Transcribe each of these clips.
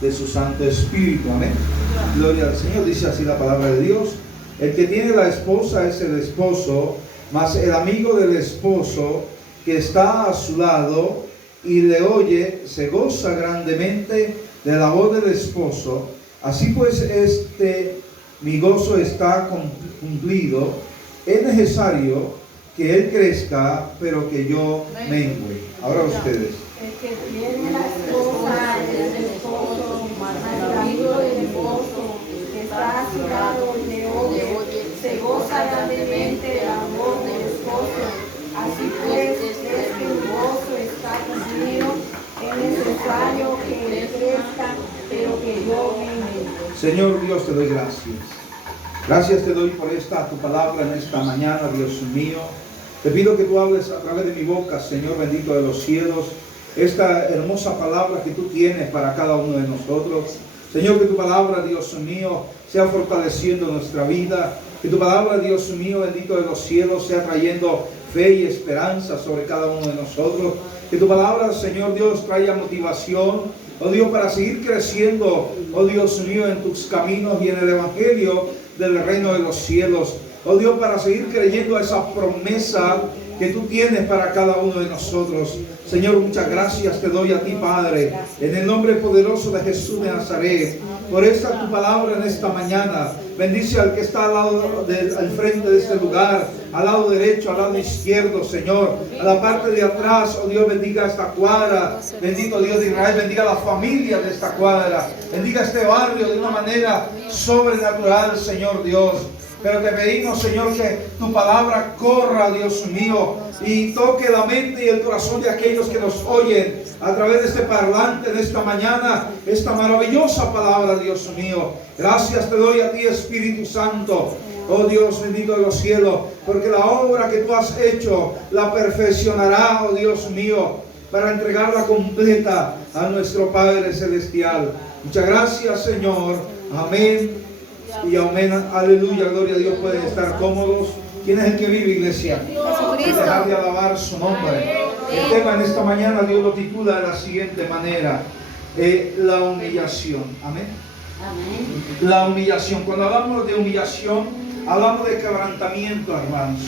de su Santo Espíritu. Amén. Gloria al Señor. Dice así la palabra de Dios: el que tiene la esposa es el esposo, mas el amigo del esposo que está a su lado y le oye se goza grandemente de la voz del esposo. Así pues, mi gozo está cumplido. Es necesario que él crezca, pero que yo mengue. Ahora ustedes. El que tiene la esposa es el esposo, mas el amigo del esposo que está a su lado y le oye, se goza grandemente de la voz del esposo. Así pues, que el gozo está cumplido, es necesario que él crezca, pero que yo mengue. Señor Dios, te doy gracias. Gracias te doy por tu palabra en esta mañana, Dios mío. Te pido que tú hables a través de mi boca, Señor bendito de los cielos, esta hermosa palabra que tú tienes para cada uno de nosotros. Señor, que tu palabra, Dios mío, sea fortaleciendo nuestra vida. Que tu palabra, Dios mío, bendito de los cielos, sea trayendo fe y esperanza sobre cada uno de nosotros. Que tu palabra, Señor Dios, traiga motivación, oh Dios, para seguir creciendo, oh Dios mío, en tus caminos y en el evangelio del reino de los cielos. Oh Dios, para seguir creyendo a esa promesa que tú tienes para cada uno de nosotros. Señor, muchas gracias te doy a ti, Padre, en el nombre poderoso de Jesús de Nazaret, por esta tu palabra en esta mañana. Bendice al que está al frente de este lugar, al lado derecho, al lado izquierdo, Señor, a la parte de atrás. Oh Dios, bendiga esta cuadra, bendito Dios de Israel, bendiga la familia de esta cuadra, bendiga este barrio de una manera sobrenatural, Señor Dios. Pero te pedimos, Señor, que tu palabra corra, Dios mío, y toque la mente y el corazón de aquellos que nos oyen a través de este parlante en esta mañana, esta maravillosa palabra, Dios mío. Gracias te doy a ti, Espíritu Santo, oh Dios bendito de los cielos, porque la obra que tú has hecho la perfeccionará, oh Dios mío, para entregarla completa a nuestro Padre Celestial. Muchas gracias, Señor. Amén. Y amén, aleluya, gloria a Dios. Pueden estar cómodos. ¿Quién es el que vive, iglesia? Jesucristo. Dejar de alabar su nombre. El tema en esta mañana Dios lo titula de la siguiente manera: la humillación. Amén. Amén. La humillación. Cuando hablamos de humillación, hablamos de quebrantamiento, hermanos.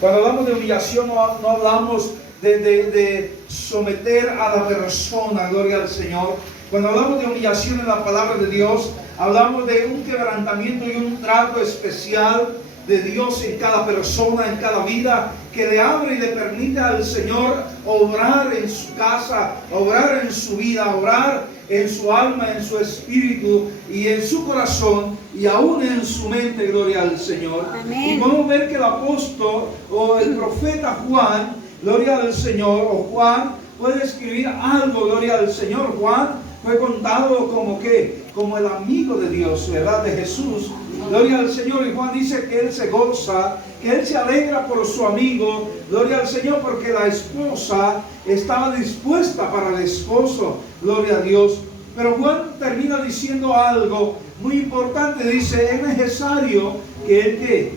Cuando hablamos de humillación, no hablamos de someter a la persona, gloria al Señor. Cuando hablamos de humillación en la palabra de Dios, hablamos de un quebrantamiento y un trato especial de Dios en cada persona, en cada vida, que le abre y le permite al Señor obrar en su casa, obrar en su vida, obrar en su alma, en su espíritu y en su corazón y aún en su mente, gloria al Señor. Amén. Y podemos ver que el apóstol o el profeta Juan, gloria al Señor, o Juan, puede escribir algo, gloria al Señor. Juan fue contado como ¿qué? Como el amigo de Dios, ¿verdad? De Jesús. Gloria al Señor. Y Juan dice que él se goza, que él se alegra por su amigo. Gloria al Señor, porque la esposa estaba dispuesta para el esposo. Gloria a Dios. Pero Juan termina diciendo algo muy importante. Dice, es necesario que él ¿qué?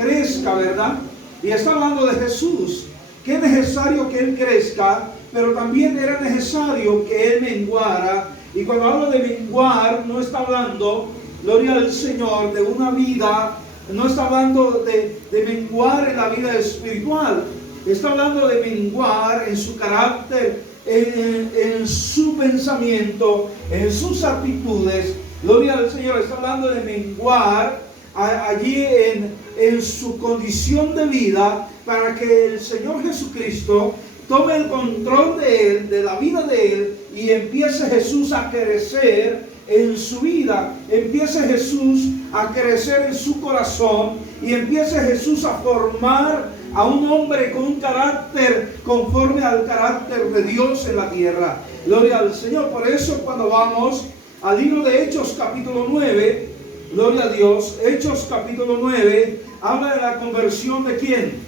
Crezca, ¿verdad? Y está hablando de Jesús. Que es necesario que él crezca, pero también era necesario que él menguara. Y cuando habla de menguar, no está hablando, gloria al Señor, de una vida, no está hablando de menguar en la vida espiritual. Está hablando de menguar en su carácter, en su pensamiento, en sus actitudes. Gloria al Señor. Está hablando de menguar allí en su condición de vida, para que el Señor Jesucristo tome el control de él, de la vida de él, y empiece Jesús a crecer en su vida, empiece Jesús a crecer en su corazón, y empiece Jesús a formar a un hombre con un carácter conforme al carácter de Dios en la tierra. Gloria al Señor. Por eso cuando vamos al libro de Hechos capítulo 9, gloria a Dios, Hechos capítulo 9, habla de la conversión ¿de quién?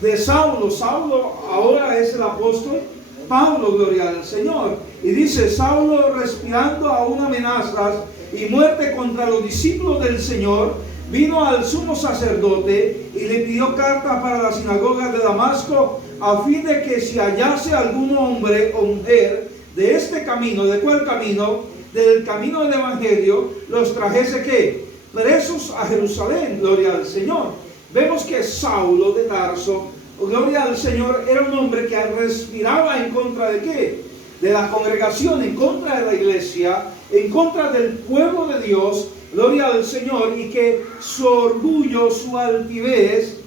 De Saulo. Saulo ahora es el apóstol Pablo, gloria al Señor. Y dice, Saulo, respirando aún amenazas y muerte contra los discípulos del Señor, vino al sumo sacerdote y le pidió carta para la sinagoga de Damasco, a fin de que si hallase algún hombre o mujer de este camino, ¿de cuál camino? del camino del Evangelio, los trajese ¿qué? Presos a Jerusalén, gloria al Señor. Vemos que Saulo de Tarso, gloria al Señor, era un hombre que respiraba en contra de ¿qué? De la congregación, en contra de la iglesia, en contra del pueblo de Dios, gloria al Señor, y que su orgullo, su altivez,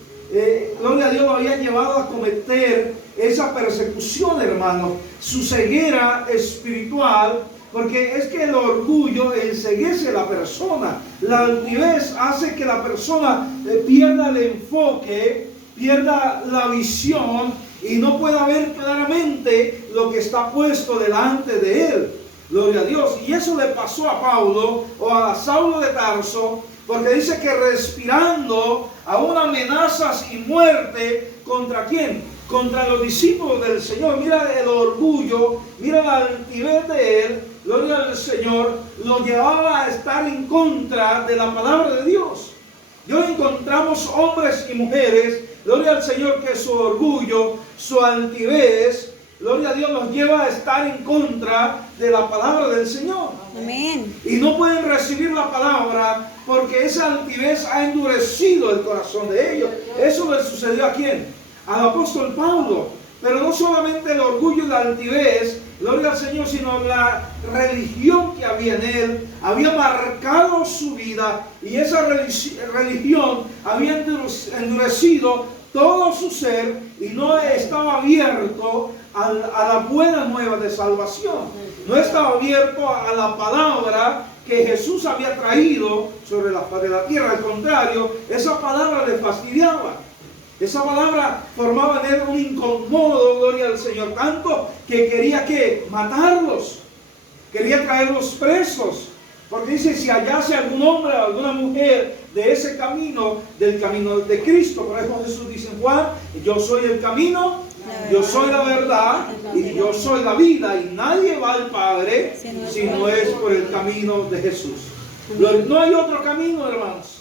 gloria a Dios, lo había llevado a cometer esa persecución, hermano, su ceguera espiritual, porque es que el orgullo enceguece a la persona, la altivez hace que la persona pierda el enfoque, pierda la visión y no pueda ver claramente lo que está puesto delante de él. Gloria a Dios. Y eso le pasó a Pablo o a Saulo de Tarso, porque dice que respirando aún amenazas y muerte, ¿contra quién? Contra los discípulos del Señor. Mira el orgullo, mira la altivez de él, gloria al Señor, lo llevaba a estar en contra de la palabra de Dios. Y hoy encontramos hombres y mujeres, gloria al Señor, que su orgullo, su altivez, gloria a Dios, los lleva a estar en contra de la palabra del Señor. Amén. Y no pueden recibir la palabra porque esa altivez ha endurecido el corazón de ellos. Eso le sucedió ¿a quién? Al apóstol Pablo. Pero no solamente el orgullo y la altivez, gloria al Señor, sino la religión que había en él, había marcado su vida, y esa religión había endurecido todo su ser y no estaba abierto a la buena nueva de salvación. No estaba abierto a la palabra que Jesús había traído sobre la faz de la tierra. Al contrario, esa palabra le fastidiaba. Esa palabra formaba en él un incomodo, gloria al Señor, tanto que quería que matarlos, quería traerlos presos, porque dice, si hallase algún hombre o alguna mujer de ese camino, del camino de Cristo. Por eso Jesús dice en Juan, yo soy el camino, yo soy la verdad y yo soy la vida, y nadie va al Padre si no es por el camino de Jesús. No hay otro camino, hermanos.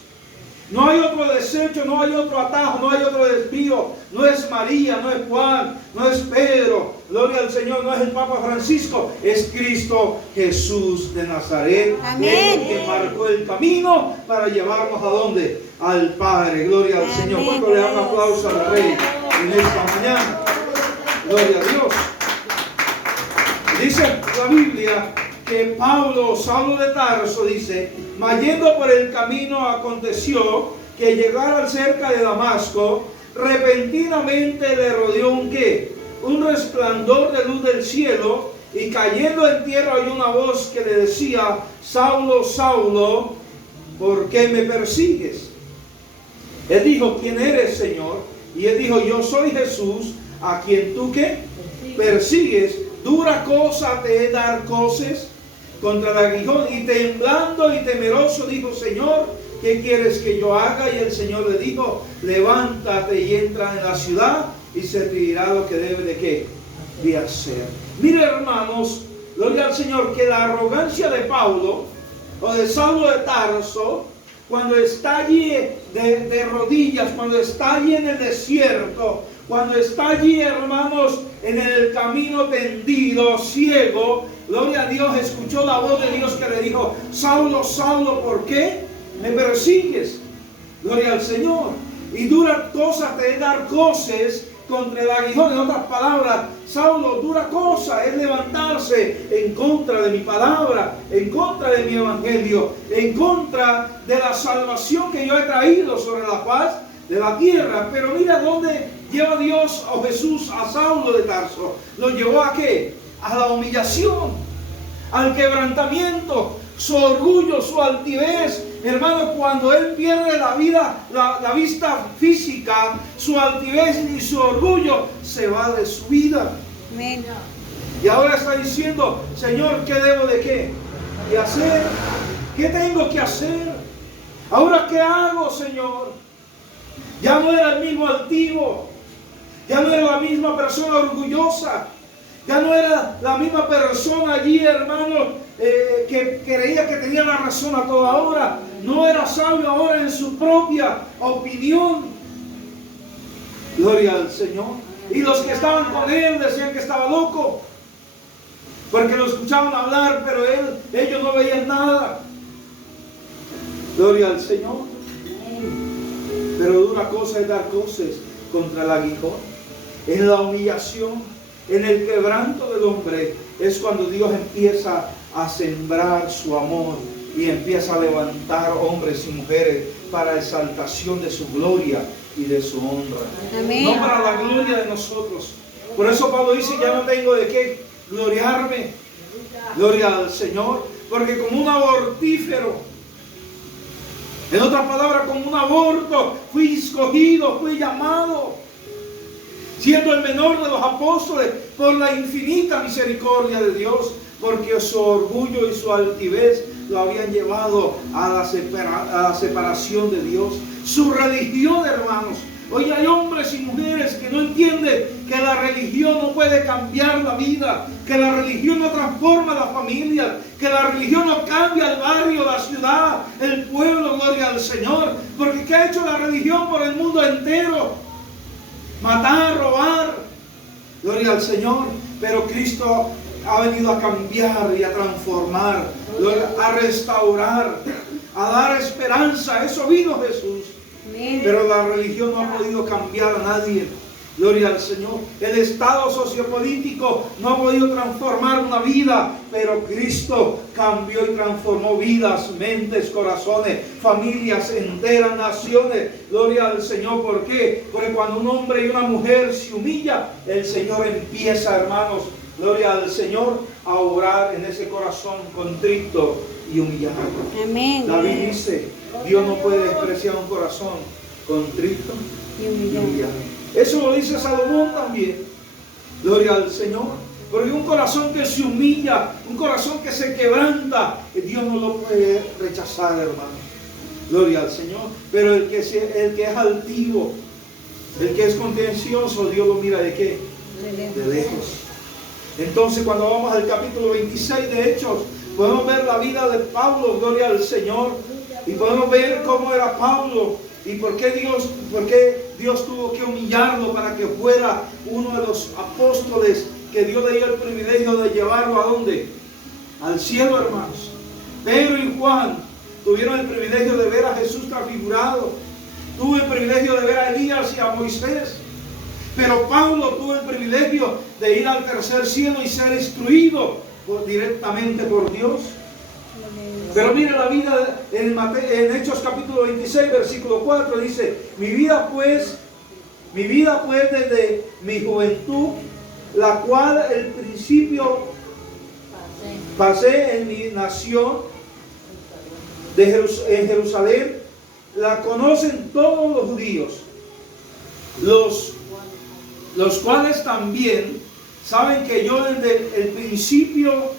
No hay otro desecho, no hay otro atajo, no hay otro desvío. No es María, no es Juan, no es Pedro, gloria al Señor, no es el Papa Francisco, es Cristo Jesús de Nazaret. Amén. El que marcó el camino para llevarnos ¿a dónde? Al Padre, gloria al Señor. Amén. ¿Cuánto le dan un aplauso al Rey en esta mañana? Gloria a Dios. Dice la Biblia que Saulo de Tarso, dice, mas yendo por el camino aconteció que llegaron cerca de Damasco, repentinamente le rodeó un ¿qué? Un resplandor de luz del cielo, y cayendo en tierra oyó una voz que le decía, Saulo, Saulo, ¿por qué me persigues? Él dijo, ¿quién eres, Señor? Y él dijo, yo soy Jesús, a quien tú ¿qué? Persigues. Dura cosa te he dar coces contra el aguijón. Y temblando y temeroso dijo, Señor, ¿qué quieres que yo haga? Y el Señor le dijo, levántate y entra en la ciudad, y se te dirá lo que debe de ¿qué? De hacer. Mire, hermanos, gloria al Señor, que la arrogancia de Pablo o de Saulo de Tarso, cuando está allí de rodillas, cuando está allí en el desierto, cuando está allí, hermanos, en el camino tendido, ciego, gloria a Dios, escuchó la voz de Dios que le dijo, Saulo, Saulo, ¿por qué me persigues? Gloria al Señor. Y dura cosa te he dar coces contra el aguijón. En otras palabras, Saulo, dura cosa es levantarse en contra de mi palabra, en contra de mi evangelio, en contra de la salvación que yo he traído sobre la faz de la tierra. Pero mira dónde lleva Dios o Jesús a Saulo de Tarso. ¿Lo llevó a qué? A la humillación, al quebrantamiento, su orgullo, su altivez. Hermano, cuando él pierde la vida, la vista física, su altivez y su orgullo se va de su vida. Amén. Y ahora está diciendo, Señor, ¿qué debo de qué? ¿De hacer? ¿Qué tengo que hacer? ¿Ahora qué hago, Señor? Ya no era el mismo altivo, ya no era la misma persona orgullosa, ya no era la misma persona allí, hermano, que creía que tenía la razón a toda hora. No era sabio ahora en su propia opinión. Gloria al Señor. Y los que estaban con él decían que estaba loco. porque lo escuchaban hablar, pero ellos no veían nada. Gloria al Señor. Pero dura cosa es dar cosas contra el aguijón. En la humillación, en el quebranto del hombre, es cuando Dios empieza a sembrar su amor y empieza a levantar hombres y mujeres para exaltación de su gloria y de su honra. Amén. No para la gloria de nosotros. Por eso Pablo dice: ya no tengo de qué gloriarme. Gloria al Señor. Porque como un abortífero, en otras palabras, como un aborto, fui escogido, fui llamado, siendo el menor de los apóstoles, por la infinita misericordia de Dios, porque su orgullo y su altivez lo habían llevado a la separación de Dios. Su religión, hermanos. Hoy hay hombres y mujeres que no entienden que la religión no puede cambiar la vida, que la religión no transforma la familia, que la religión no cambia el barrio, la ciudad, el pueblo, gloria al Señor. Porque ¿qué ha hecho la religión por el mundo entero? Matar, robar, gloria al Señor. Pero Cristo ha venido a cambiar y a transformar, a restaurar, a dar esperanza. Eso vino Jesús. Pero la religión no ha podido cambiar a nadie. Gloria al Señor. El estado sociopolítico no ha podido transformar una vida, pero Cristo cambió y transformó vidas, mentes, corazones, familias enteras, naciones. Gloria al Señor. ¿Por qué? Porque cuando un hombre y una mujer se humilla, el Señor empieza, hermanos, gloria al Señor, a obrar en ese corazón contrito y humillado. Amén. David dice: Dios no puede despreciar un corazón contrito y humillado. Eso lo dice Salomón también. Gloria al Señor. Porque un corazón que se humilla, un corazón que se quebranta, Dios no lo puede rechazar, hermano. Gloria al Señor. Pero el que es altivo, el que es contencioso, Dios lo mira ¿de qué? De lejos. Entonces, cuando vamos al capítulo 26 de Hechos, podemos ver la vida de Pablo, gloria al Señor, y podemos ver cómo era Pablo y por qué Dios tuvo que humillarlo para que fuera uno de los apóstoles que Dios le dio el privilegio de llevarlo ¿a dónde? Al cielo, hermanos. Pedro y Juan tuvieron el privilegio de ver a Jesús transfigurado. Tuvo el privilegio de ver a Elías y a Moisés. Pero Pablo tuvo el privilegio de ir al tercer cielo y ser instruido directamente por Dios. Pero mire la vida en Hechos capítulo 26, versículo 4, dice: mi vida pues desde mi juventud, la cual el principio pasé en mi nación en Jerusalén, la conocen todos los judíos, los cuales también saben que yo desde el principio,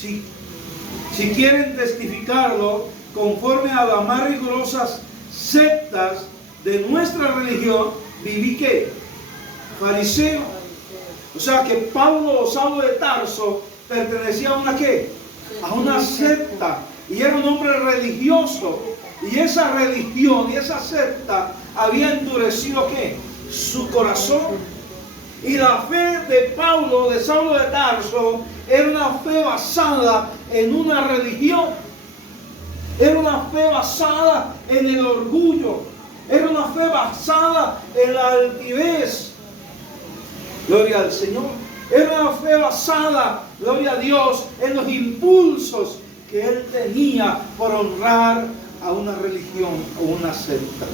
si quieren testificarlo, conforme a las más rigurosas sectas de nuestra religión, viví ¿qué? Fariseo. O sea que Pablo o Saulo de Tarso pertenecía a una ¿qué? A una secta. Y era un hombre religioso. Y esa religión y esa secta había endurecido ¿qué? Su corazón. Y la fe de Pablo, de Saulo de Tarso, era una fe basada en una religión. Era una fe basada en el orgullo. Era una fe basada en la altivez. Gloria al Señor. Era una fe basada, gloria a Dios, en los impulsos que él tenía por honrar a una religión o una secta.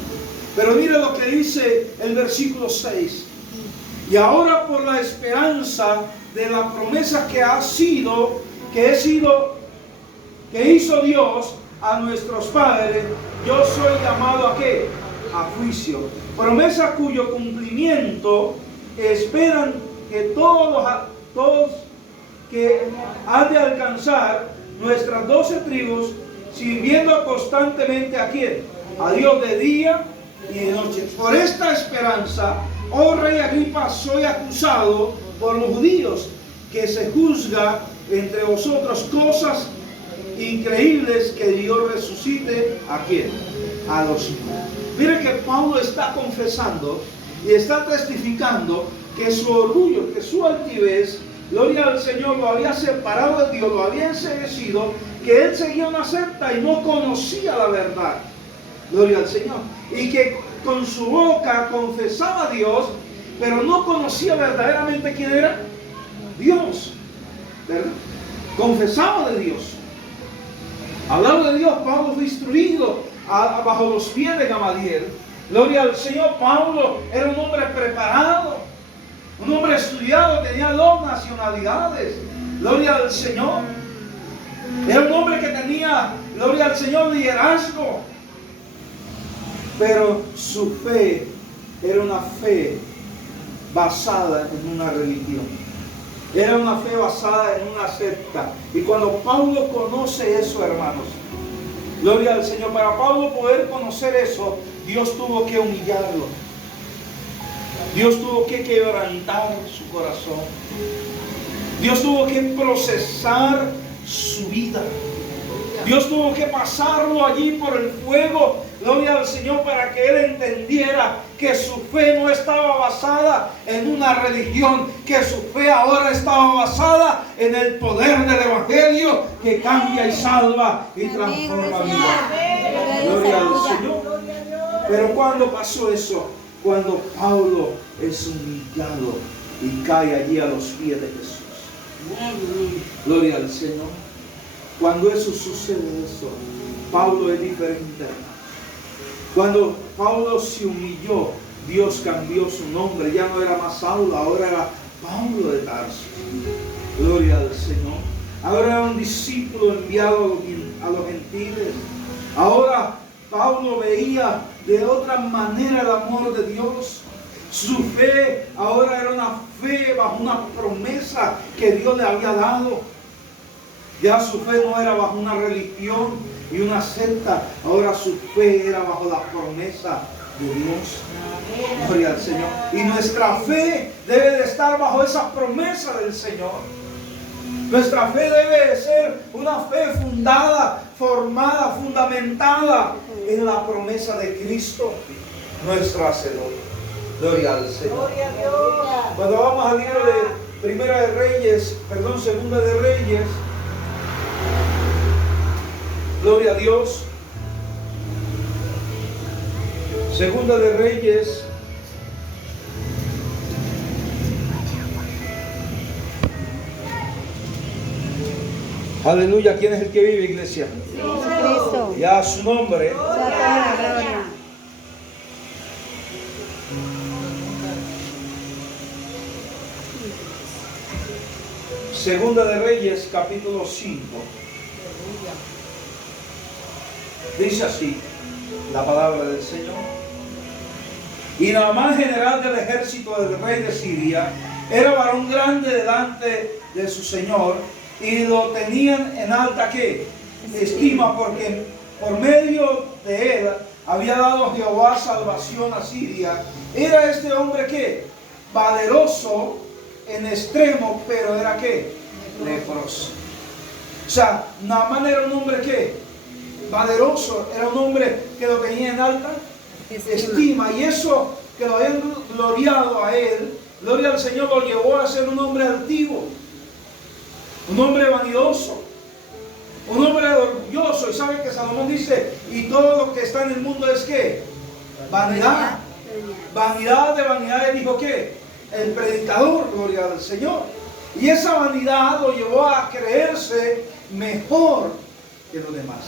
Pero mire lo que dice el versículo 6. Y ahora por la esperanza de la promesa que hizo Dios a nuestros padres, yo soy llamado ¿a qué? A juicio. Promesa cuyo cumplimiento esperan que todos que han de alcanzar nuestras 12 tribus, sirviendo constantemente ¿a quién? A Dios de día y de noche. Por esta esperanza, oh rey Agripa, soy acusado por los judíos, que se juzga entre vosotros cosas increíbles, que Dios resucite ¿a quién? A los hijos. Mire que Pablo está confesando y está testificando que su orgullo, que su altivez gloria al Señor, lo había separado de Dios, lo había enseguecido, que él seguía una secta y no conocía la verdad. Gloria al Señor. Y que con su boca confesaba a Dios, pero no conocía verdaderamente quién era Dios. ¿Verdad? Confesaba de Dios. Hablaba de Dios. Pablo fue instruido bajo los pies de Gamaliel. Gloria al Señor. Pablo era un hombre preparado, un hombre estudiado, tenía 2 nacionalidades. Gloria al Señor. Era un hombre que tenía, gloria al Señor, liderazgo. Pero su fe era una fe basada en una religión. Era una fe basada en una secta. Y cuando Pablo conoce eso, hermanos, gloria al Señor, para Pablo poder conocer eso, Dios tuvo que humillarlo. Dios tuvo que quebrantar su corazón. Dios tuvo que procesar su vida. Dios tuvo que pasarlo allí por el fuego, gloria al Señor, para que él entendiera que su fe no estaba basada en una religión, que su fe ahora estaba basada en el poder del Evangelio que cambia y salva y transforma vidas. Gloria al Señor. Pero ¿cuándo pasó eso? Cuando Pablo es humillado y cae allí a los pies de Jesús. Gloria al Señor. Cuando eso sucede, Pablo es diferente. Cuando Pablo se humilló, Dios cambió su nombre. Ya no era más Saulo, ahora era Pablo de Tarso. Gloria al Señor. Ahora era un discípulo enviado a los gentiles. Ahora Pablo veía de otra manera el amor de Dios. Su fe ahora era una fe bajo una promesa que Dios le había dado. Ya su fe no era bajo una religión y una secta. Ahora su fe era bajo la promesa de Dios. Gloria al Señor. Y nuestra fe debe de estar bajo esa promesa del Señor. Nuestra fe debe de ser una fe fundada, formada, fundamentada en la promesa de Cristo, nuestro Hacedor. Gloria al Señor. Gloria a Dios. Cuando vamos al libro de Segunda de Reyes, gloria a Dios. Segunda de Reyes. Aleluya. ¿Quién es el que vive, iglesia? Cristo. Ya a su nombre. Toda la gloria. Segunda de Reyes, capítulo 5. Dice así la palabra del Señor. Y Naamán, general del ejército del rey de Siria, era varón grande delante de su señor, y lo tenían en alta ¿qué? Estima, porque por medio de él había dado Jehová salvación a Siria. Era este hombre ¿qué? Valeroso en extremo, pero era ¿qué? Leproso. O sea, Naamán era un hombre ¿qué? Valeroso, era un hombre que lo tenía en alta estima, y eso que lo habían gloriado a él, gloria al Señor, lo llevó a ser un hombre altivo, un hombre vanidoso, un hombre orgulloso. Y sabe que Salomón dice, y todo lo que está en el mundo es ¿qué? Vanidad. Vanidad de vanidades, dijo ¿qué? El predicador, gloria al Señor. Y esa vanidad lo llevó a creerse mejor que los demás.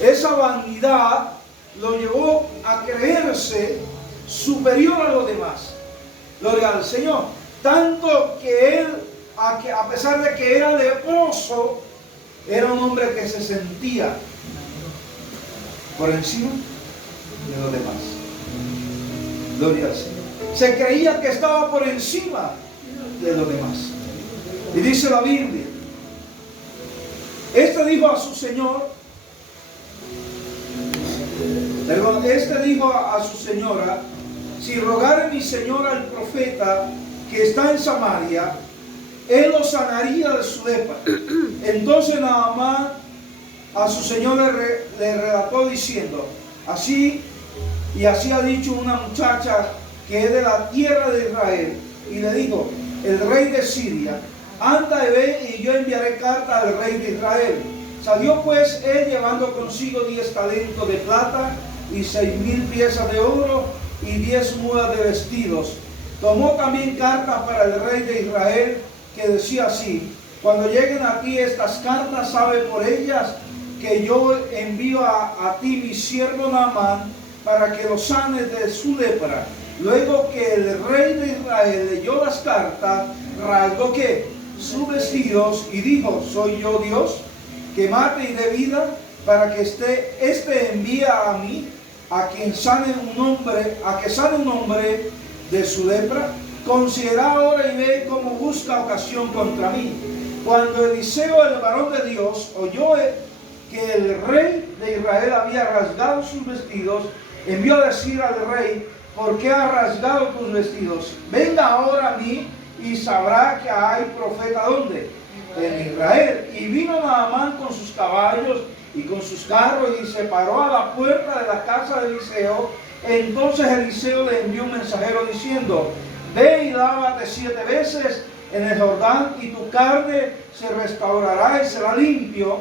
Esa vanidad lo llevó a creerse superior a los demás. Gloria al Señor. Tanto que él, a pesar de que era leproso, era un hombre que se sentía por encima de los demás. Gloria al Señor. Se creía que estaba por encima de los demás. Y dice la Biblia, este dijo a su señora, si rogare mi señora al profeta que está en Samaria, él lo sanaría de su lepra. Entonces Naamán a su señora le relató diciendo, así ha dicho una muchacha que es de la tierra de Israel. Y le dijo, el rey de Siria, anda y ve, y yo enviaré carta al rey de Israel. Salió pues él llevando consigo 10 talentos de plata y 6,000 piezas de oro y 10 mudas de vestidos. Tomó también carta para el rey de Israel, que decía así: cuando lleguen a ti estas cartas, sabe por ellas que yo envío a ti mi siervo Naamán, para que lo sanes de su lepra. Luego que el rey de Israel leyó las cartas, rasgó ¿qué? Sus vestidos y dijo: ¿soy yo Dios que mate y dé vida, para que este envía a mí a quien sane un hombre, a que sane un hombre de su lepra? Considera ahora y ve cómo busca ocasión contra mí. Cuando Eliseo, el varón de Dios, oyó que el rey de Israel había rasgado sus vestidos, envió a decir al rey: ¿por qué has rasgado tus vestidos? Venga ahora a mí y sabrá que hay profeta ¿dónde? En Israel. Y vino Naamán con sus caballos y con sus carros y se paró a la puerta de la casa de Eliseo. Entonces Eliseo le envió un mensajero diciendo: ve y lávate 7 veces en el Jordán y tu carne se restaurará y será limpio.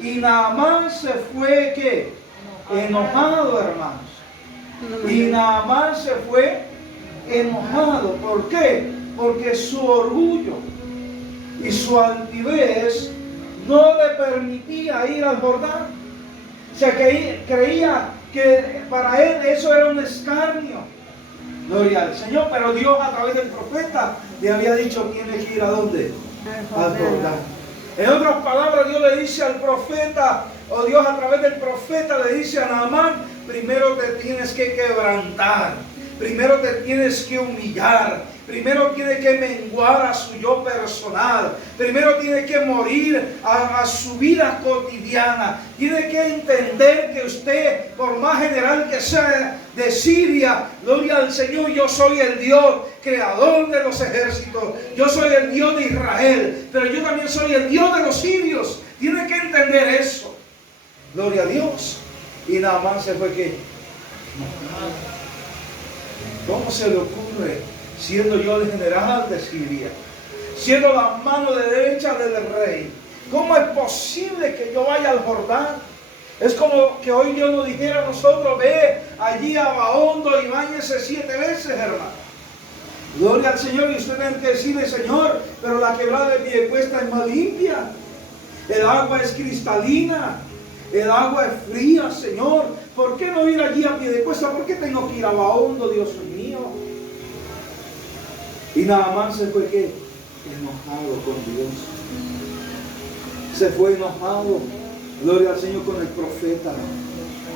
Y Naamán se fue ¿qué? Enojado, hermanos. Y Naamán se fue enojado. ¿Por qué? Porque su orgullo y su altivez no le permitía ir al Jordán. Se creía que para él eso era un escarnio. Gloria al Señor. Pero Dios, a través del profeta, le había dicho: tienes que ir ¿a dónde? Al Jordán. En otras palabras, Dios le dice al profeta, o Dios a través del profeta le dice a Naamán: primero te tienes que quebrantar, primero te tienes que humillar, primero tienes que menguar a su yo personal, primero tiene que morir a su vida cotidiana. Tiene que entender que usted, por más general que sea de Siria, gloria al Señor, yo soy el Dios creador de los ejércitos, yo soy el Dios de Israel, pero yo también soy el Dios de los sirios. Tiene que entender eso. Gloria a Dios. Y Naamán se fue ¿qué? ¿Cómo se le ocurre, siendo yo el general de Siria, siendo la mano de derecha del rey, cómo es posible que yo vaya al Jordán? Es como que hoy Dios nos dijera a nosotros: ve allí a Bahondo y báñese 7 veces, hermano. Gloria al Señor. Y usted tiene que decirle: Señor, pero la quebrada de Piedecuesta es más limpia, el agua es cristalina, el agua es fría, Señor. ¿Por qué no ir allí a Piedecuesta? ¿Por qué tengo que ir a Bahondo, Dios mío? Y Naamán se fue ¿qué? Enojado con Dios. Se fue enojado, gloria al Señor, con el profeta.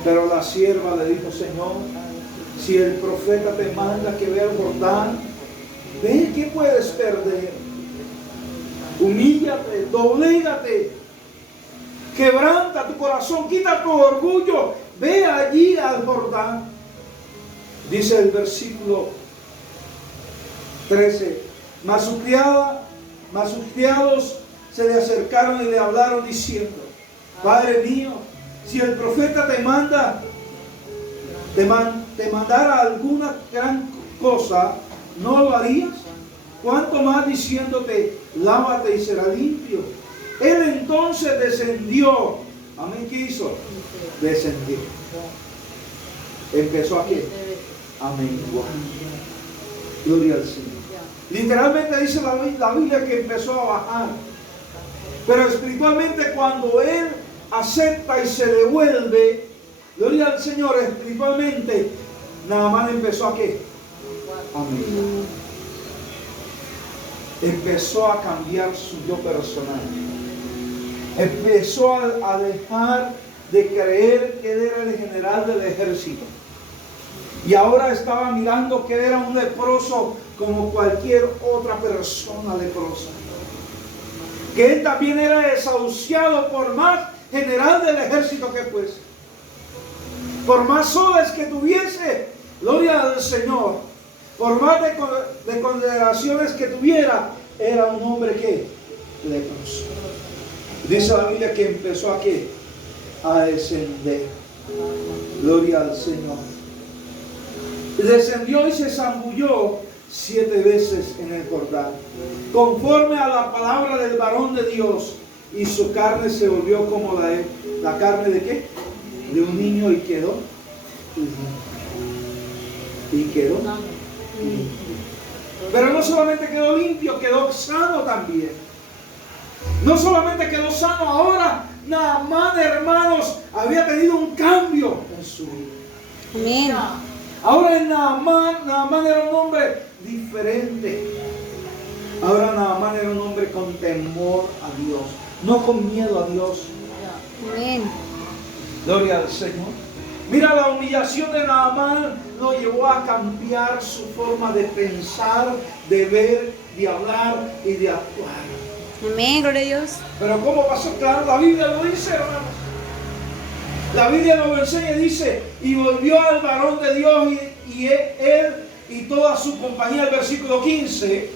Pero la sierva le dijo: Señor, si el profeta te manda que vea el Jordán, ve, ¿qué puedes perder? Humíllate, doblégate, quebranta tu corazón, quita tu orgullo, ve allí al Jordán. Dice el versículo 13: mas sus criados se le acercaron y le hablaron diciendo: Padre mío, si el profeta te mandara alguna gran cosa, ¿no lo harías? ¿Cuánto más diciéndote: lávate y será limpio? Él entonces descendió. Amén. ¿Qué hizo? Descendió. Empezó a qué? A menguar. Gloria al Señor. Literalmente dice la Biblia que empezó a bajar. Pero espiritualmente, cuando él acepta y se devuelve, gloria al Señor, espiritualmente, Naamán empezó a qué? A menguar. Empezó a cambiar su yo personal. Empezó a dejar de creer que él era el general del ejército. Y ahora estaba mirando que era un leproso como cualquier otra persona leprosa. Que él también era desahuciado por más general del ejército que fuese. Por más soles que tuviese, gloria al Señor. Por más de consideraciones que tuviera, era un hombre que leproso. Dice la Biblia que empezó a qué? A descender. Gloria al Señor. Descendió y se zambulló 7 veces en el Jordán, conforme a la palabra del varón de Dios, y su carne se volvió como la carne de ¿qué? De un niño, y quedó. Pero no solamente quedó limpio, quedó sano también. No solamente quedó sano, ahora Naamán, hermanos, había tenido un cambio en su vida. Amén. Ahora Naamán era un hombre diferente. Ahora Naamán era un hombre con temor a Dios, no con miedo a Dios. Amén. Gloria al Señor. Mira, la humillación de Naamán lo llevó a cambiar su forma de pensar, de ver, de hablar y de actuar. Amén, gloria a Dios. Pero ¿cómo pasó? Claro, la Biblia lo dice, hermanos. La Biblia lo enseña y dice, y volvió al varón de Dios y él y toda su compañía, el versículo 15,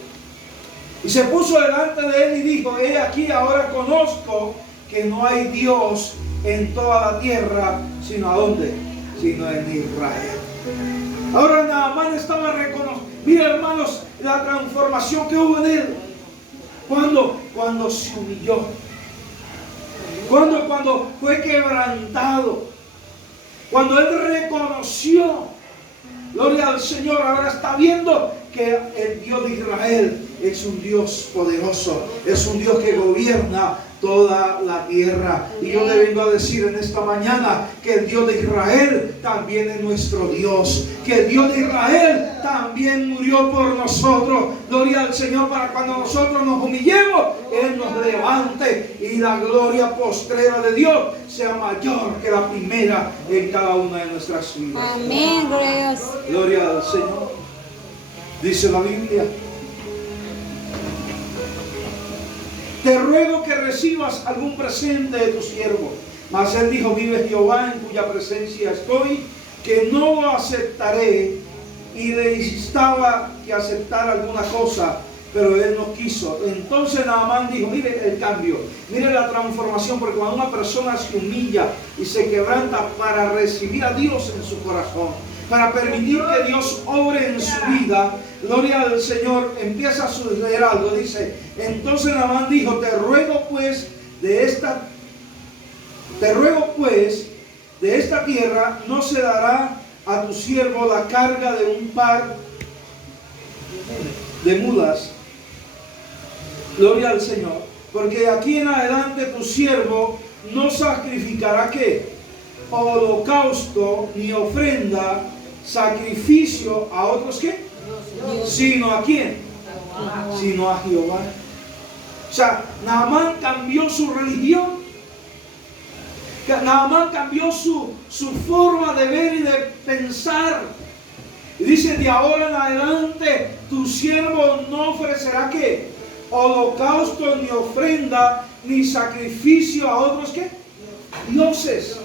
y se puso delante de él y dijo, he aquí, ahora conozco que no hay Dios en toda la tierra, sino ¿a dónde? Sino en Israel. Ahora Naamán estaba reconociendo. Mira, hermanos, la transformación que hubo en él. Cuando se humilló. Cuando fue quebrantado. Cuando él reconoció. Gloria al Señor. Ahora está viendo que el Dios de Israel es un Dios poderoso. Es un Dios que gobierna toda la tierra. Y yo le vengo a decir en esta mañana que el Dios de Israel también es nuestro Dios, que el Dios de Israel también murió por nosotros. Gloria al Señor, para cuando nosotros nos humillemos, Él nos levante y la gloria postrera de Dios sea mayor que la primera en cada una de nuestras vidas. Amén, gloria a Dios. Gloria al Señor. Dice la Biblia, te ruego que recibas algún presente de tu siervo. Mas él dijo, vive Jehová en cuya presencia estoy, que no lo aceptaré. Y le instaba que aceptara alguna cosa, pero él no quiso. Entonces Naamán dijo, mire el cambio, mire la transformación, porque cuando una persona se humilla y se quebranta para recibir a Dios en su corazón, para permitir que Dios obre en su vida, gloria al Señor, empieza a suceder algo. Dice, entonces Naamán dijo, te ruego pues de esta tierra no se dará a tu siervo la carga de un par de mulas. Gloria al Señor, porque de aquí en adelante tu siervo no sacrificará ¿qué? Holocausto ni ofrenda, sacrificio a otros ¿qué? Sino ¿a quién? Sino a Jehová. O sea, Naamán cambió su religión. Naamán cambió su forma de ver y de pensar. Y dice, de ahora en adelante tu siervo no ofrecerá ¿qué? Holocausto ni ofrenda ni sacrificio a otros ¿qué? Dioses.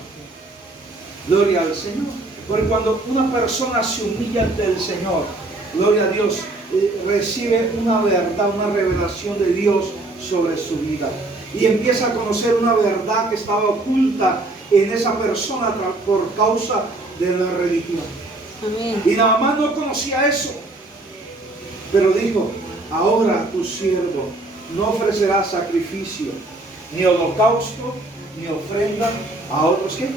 Gloria al Señor. Porque cuando una persona se humilla ante el Señor, gloria a Dios, recibe una verdad, una revelación de Dios sobre su vida. Y empieza a conocer una verdad que estaba oculta en esa persona por causa de la religión. Amén. Y Naamán no conocía eso. Pero dijo, ahora tu siervo no ofrecerá sacrificio, ni holocausto, ni ofrenda a otros ¿qué?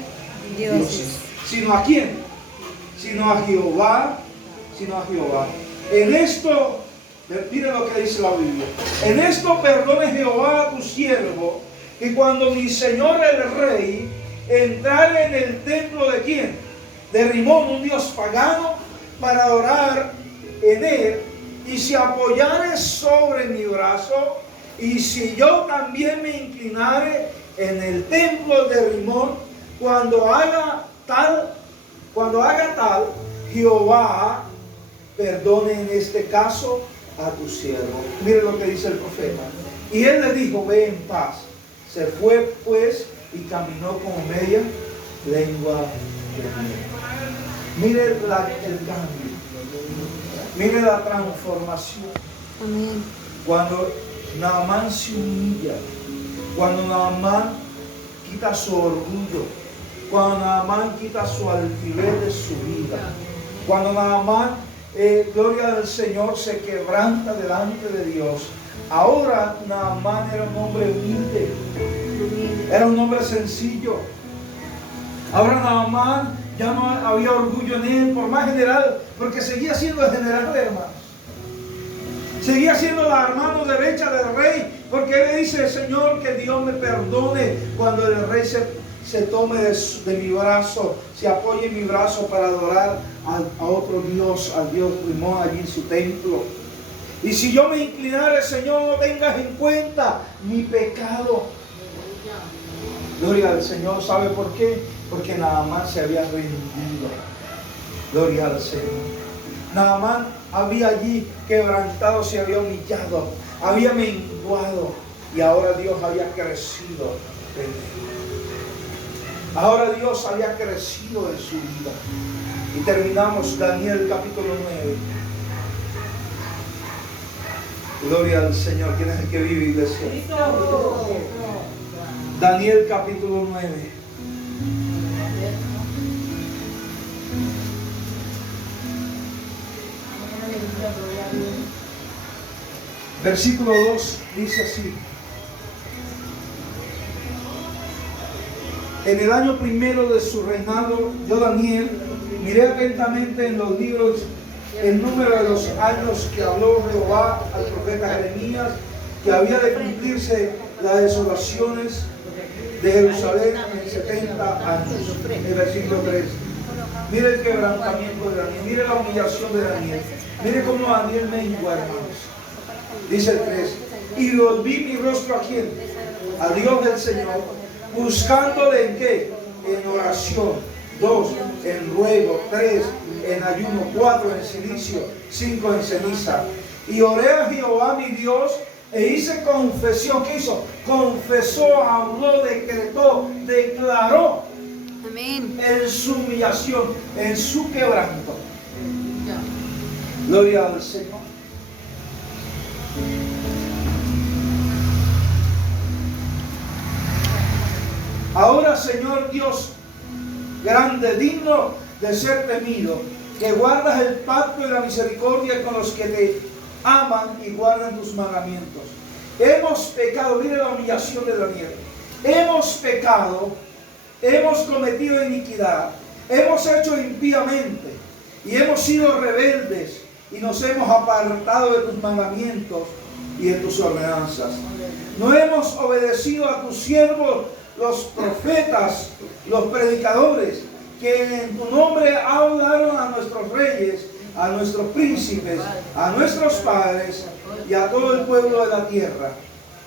Dioses. ¿Sino a quién? Sino a Jehová. Sino a Jehová. En esto, mire lo que dice la Biblia. En esto perdone Jehová a tu siervo, que cuando mi señor el rey entrare en el templo de quién? De Rimón, un dios pagano, para adorar en él, y se apoyare sobre mi brazo, y si yo también me inclinare en el templo de Rimón, cuando haga tal, Jehová perdone en este caso a tu siervo. Mire lo que dice el profeta. Y él le dijo, ve en paz. Se fue pues y caminó como media lengua de miel. Mire el cambio. Mire la transformación. Amén. Cuando Naamán se humilla, cuando Naamán quita su orgullo, cuando Naamán quita su altivez de su vida, cuando Naamán gloria al Señor, se quebranta delante de Dios. Ahora Naamán era un hombre humilde, era un hombre sencillo. Ahora Naamán ya no había orgullo en él, por más general, porque seguía siendo el general, hermanos. Seguía siendo la mano derecha del rey, porque él le dice: Señor, que Dios me perdone cuando el rey se tome de mi brazo, se apoye en mi brazo para adorar a otro Dios, al Dios Rimón allí en su templo. Y si yo me inclinare, Señor, no tengas en cuenta mi pecado. Gloria al Señor. ¿Sabe por qué? Porque Naamán se había rendido. Gloria al Señor. Naamán había allí quebrantado, se había humillado, había menguado, y ahora Dios había crecido en él. Ahora Dios había crecido en su vida. Y terminamos Daniel capítulo 9. Gloria al Señor. ¿Quién es el que vive, iglesia? Daniel capítulo 9. Versículo 2 dice así: en el año primero de su reinado, yo, Daniel, miré atentamente en los libros el número de los años que habló Jehová al profeta Jeremías, que había de cumplirse las desolaciones de Jerusalén en 70 años. El versículo 3. Mire el quebrantamiento de Daniel, mire la humillación de Daniel, mire cómo Daniel menguó, hermanos. Dice el 3: y volví mi rostro a quién, a Dios del Señor, buscándole en qué, en oración. 2, en ruego. 3, en ayuno. 4, en silicio. 5, en ceniza. Y oré a Jehová mi Dios e hice confesión. ¿Qué hizo? Confesó, habló, decretó, declaró. Amén. En su humillación, en su quebranto. Gloria al Señor. Ahora, Señor Dios grande, digno de ser temido, que guardas el pacto y la misericordia con los que te aman y guardan tus mandamientos. Hemos pecado, mire la humillación de Daniel. Hemos pecado, hemos cometido iniquidad, hemos hecho impíamente y hemos sido rebeldes y nos hemos apartado de tus mandamientos y de tus ordenanzas. No hemos obedecido a tus siervos, los profetas, los predicadores, que en tu nombre hablaron a nuestros reyes, a nuestros príncipes, a nuestros padres y a todo el pueblo de la tierra.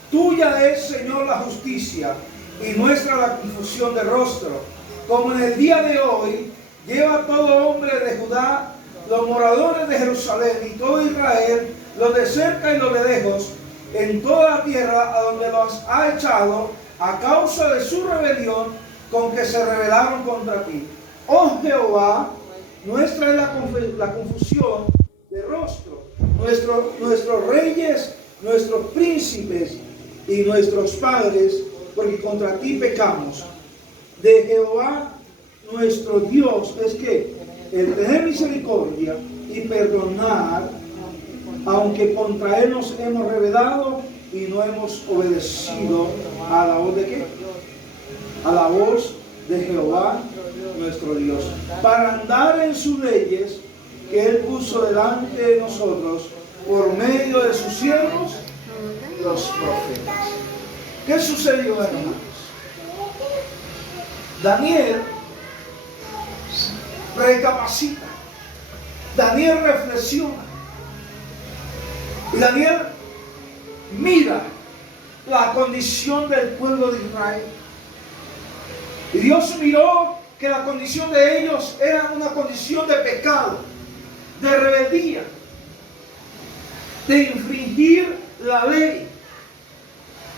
Tuya es, Señor, la justicia y nuestra la confusión de rostro. Como en el día de hoy, lleva todo hombre de Judá, los moradores de Jerusalén y todo Israel, los de cerca y los de lejos, en toda la tierra a donde los ha echado, a causa de su rebelión con que se rebelaron contra ti. Oh Jehová, nuestra es la confusión de rostro. Nuestros reyes, nuestros príncipes y nuestros padres, porque contra ti pecamos. De Jehová nuestro Dios es que el tener misericordia y perdonar, aunque contra él nos hemos rebelado y no hemos obedecido a la voz de qué, a la voz de Jehová nuestro Dios, para andar en sus leyes que él puso delante de nosotros por medio de sus siervos los profetas. ¿Qué sucedió, hermanos? Daniel recapacita, Daniel reflexiona y Daniel mira la condición del pueblo de Israel. Y Dios miró que la condición de ellos era una condición de pecado, de rebeldía, de infringir la ley,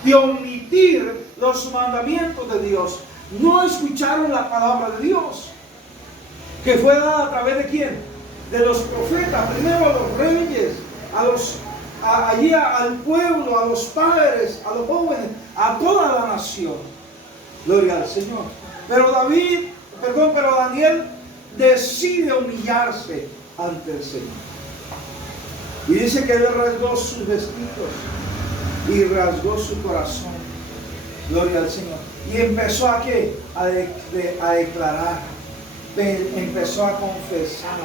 de omitir los mandamientos de Dios. No escucharon la palabra de Dios, que fue dada a través de ¿quién? De los profetas, primero a los reyes, allí al pueblo, a los padres, a los jóvenes, a toda la nación. Gloria al Señor. Pero Daniel decide humillarse ante el Señor. Y dice que Él rasgó sus vestidos y rasgó su corazón. Gloria al Señor. Y empezó a ¿qué? A declarar. Empezó a confesar.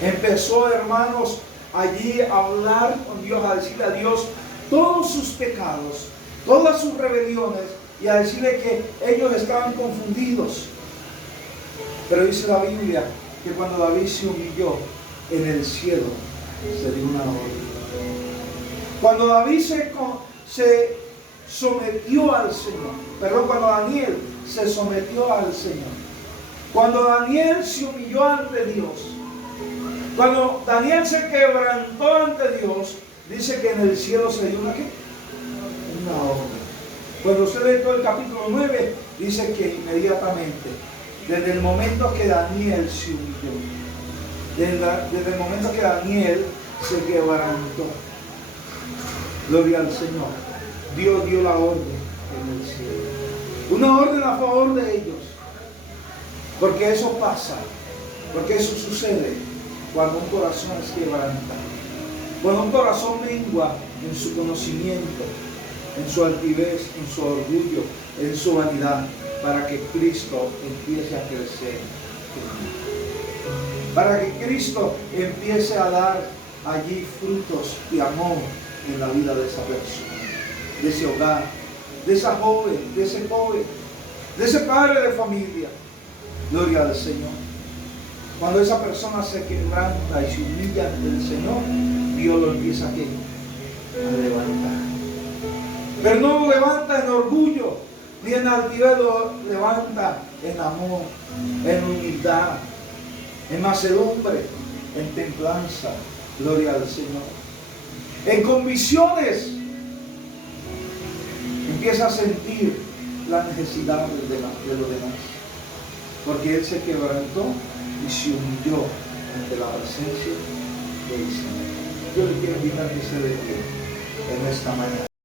Empezó, hermanos, allí a hablar con Dios, a decirle a Dios todos sus pecados, todas sus rebeliones, y a decirle que ellos estaban confundidos. Pero dice la Biblia que cuando David se humilló, en el cielo se dio una orden. Cuando David se sometió al Señor, perdón, cuando Daniel se sometió al Señor, cuando Daniel se humilló ante Dios, cuando Daniel se quebrantó ante Dios, dice que en el cielo se dio una ¿qué? Una orden. Cuando usted lee todo el capítulo 9, dice que inmediatamente, desde el momento que Daniel se humilló, desde el momento que Daniel se quebrantó, gloria al Señor, Dios dio la orden en el cielo. Una orden a favor de ellos. Porque eso pasa, porque eso sucede cuando un corazón es quebrantado. Cuando un corazón mengua en su conocimiento, en su altivez, en su orgullo, en su vanidad, para que Cristo empiece a crecer. Para que Cristo empiece a dar allí frutos y amor en la vida de esa persona, de ese hogar, de esa joven, de ese joven, de ese padre de familia. Gloria al Señor. Cuando esa persona se quebranta y se humilla ante el Señor, Dios lo empieza a levantar. Pero no lo levanta en orgullo, ni en altivez, lo levanta en amor, en humildad, en mansedumbre, en templanza. Gloria al Señor. En convicciones empieza a sentir la necesidad de los demás. Porque Él se quebrantó y se humilló ante la presencia del Señor. Yo le quiero invitar a que se dé pie en esta mañana.